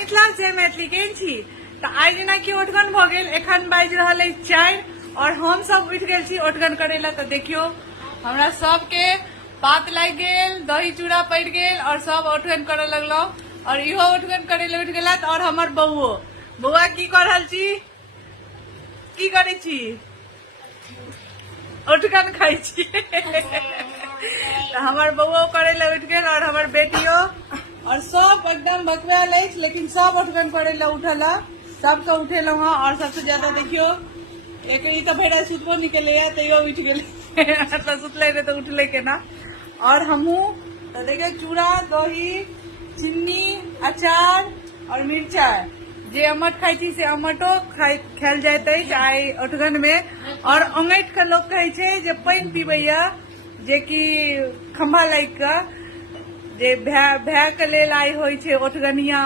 मिथिला जय मैथिली केहन छी। तऽ आइ जेना कि ओठगन भऽ गेल, एखन बाजि रहल अछि 4 और हम सब उठि गेल छी ओठगन करे ला। तऽ देखियो हमरा सबके पात लागि गेल, दही चूड़ा पड़ि गेल और सब ओठगन करे लगलो और इहो ओठगन करे ला उठि गेला। और हमर बौआ की कर रहल छी, की करे छी, ओठगन खाई छी। तो हमर बउआ करे ला उठ गेल और हमर बेटियो और सब एकदम बकवाल अछि, लेकिन सब ओठगन करे ला उठल है। सबके उठेलौ हाँ और सबसे ज्यादा देखियो एकरी तो भेड़ा सुतबो निकले है तैयो उठ गेले। तो सुतले रे तो उठले केना। और हमहू तो देखियो चूड़ा दही चीनी अचार और मिर्चाई जे अमट खाई छी से अमटो खायल जाइत अछि आइ ओठगन में। और अंगैठ के लोग कहे छै जे पानि पीबैया, जे कि खंभा लागि के जे भै के लेल आइ होइ छै ओठगनिया।